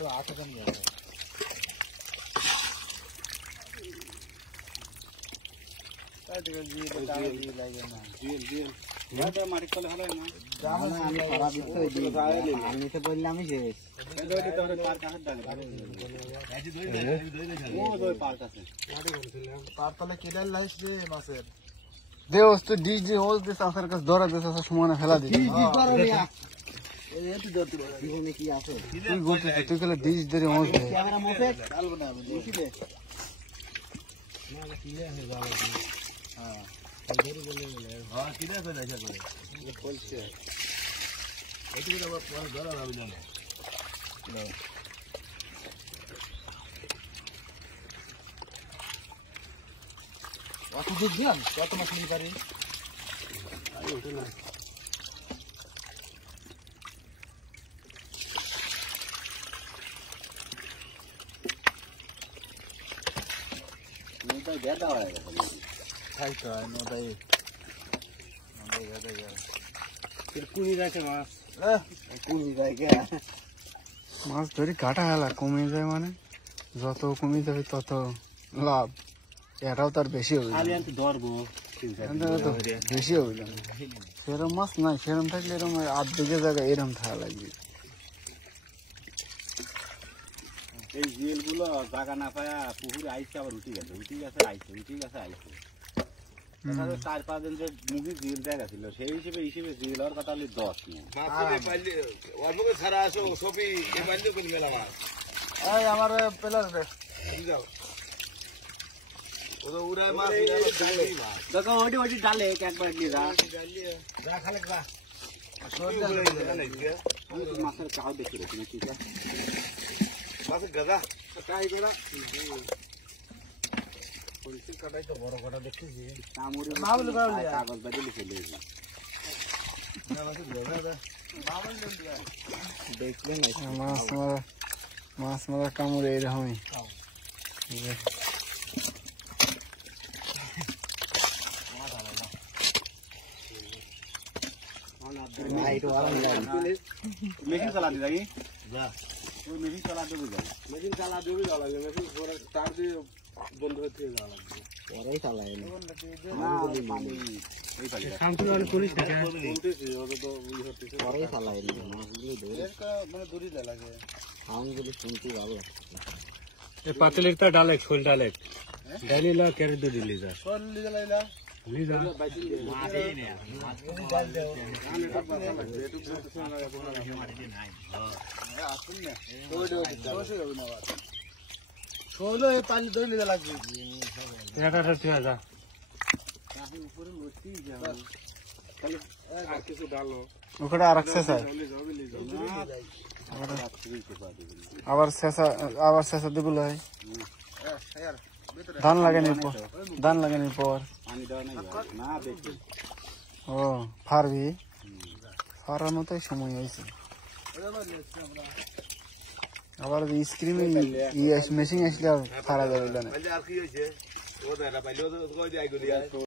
তো 8 জন যাবে তাই দেখো জি লাগে না জি याद है मारी कल हलो ना जाना আমি সারা বিশ্ব দিই আমি তো বললাম আমি শেষ এই দইতে তোরে পার কাছে ডালে এই দই ও দই পার কাছে পার তলে কেডাল লাইস রে মাছের দেওস তো ডিজি হোস দিস আসার কাছে ধরা দিস আসা সমানে ফেলা দিই ডিজি করো রিয়া এই এত ধরতে বড় জীবনে কি আছে তুই বলতে তুই কলে ডিজি ধরে হোস দে ক্যামেরা মোফে ডাল বনা আমি দেখি দে না কিলে আছে যাওয়া হ্যাঁ ধরে বলে হ্যাঁ কিরে ফেলে আছে করে ये বলছে এদিকে আবার পরে ধরা যাবে না কত দুধ দিলাম কত মাছ নিয়ে পারি আরে ওটা না নটা বেদা হয়ে গেছে তাই তো নটাই বেদা গেল फिर कुनी जाके माছ कुनी जाके মাছ ধরে কাটা হেলা কমে যায় মানে যত কমে যাবে তত লাভ এটাও তার বেশি হবে আমি আনতে ধরবো বেশি হবে না সেরকম মাছ নাই সেরকম থাকলে এরকম আধ বিঘে জায়গা এরকম থাকা লাগবে এই জিলগুলো জায়গা না পায়া পুকুরে আইসে আবার উঠে গেছে আইসে 4-5 দিন যে মুগি জিল দেখা ছিল সেই হিসেবে জিল আর কথা হলে 10 নেই ছাড়া আসো সফি মেলা মাছ আমার পেলার যাও ওটা উড়ায় মাছ দেখো ওটি ডালে একবার যা খালে যা মাছের কাউ দেখি রে তুমি ঠিক আছে মাছের গাদা কাই করা পুলিশের কাটাই তো বড় কাটা দেখতেছি কামুরি মাবল গাওলে কাগজ বাদলি ফেলে না মাছ দেবা মাবল দিয়া দেখলে না মাছ মারা কামুরে এরকমই মেশিন চালা দি লাগি যা ওই মেশিন চালা দেবে যাও লাগে মেশিন পরে তার দিয়ে বন্ধ হতে যাওয়া লাগবে পরেই চালায় না পানি এই পানি কামপুর পুলিশ থাকে বলতেছি ওটা তো ওই হচ্ছে পরেই চালায় না মাছগুলো ধরে মানে দড়ি লাগে আমগুলো শুনতে ভালো এই পাতলির তা ডালে শোল ডালে ডালিলা কেড়ে দড়ি লি যা শোল লি লাইলা লি যা মাছ এই না মাছ ডাল দাও আমি এটা একটু বলতে লাগা বড় মাটি নাই হ্যাঁ আসুন না বসে যাবে না শোল এই পানি দড়ি লি লাগবে এটা ঠিক আছে কাহি উপরে লটি যাও খালি আর কিছু ডালো ওখানে আরেকটা স্যার আবার শেষা দিব লয় ধান লাগানোর পর ও ফারবি ফারার মতোই সময় হয়েছে আবার স্ক্রিন মেশিন আসলে আর ফারা যাবে না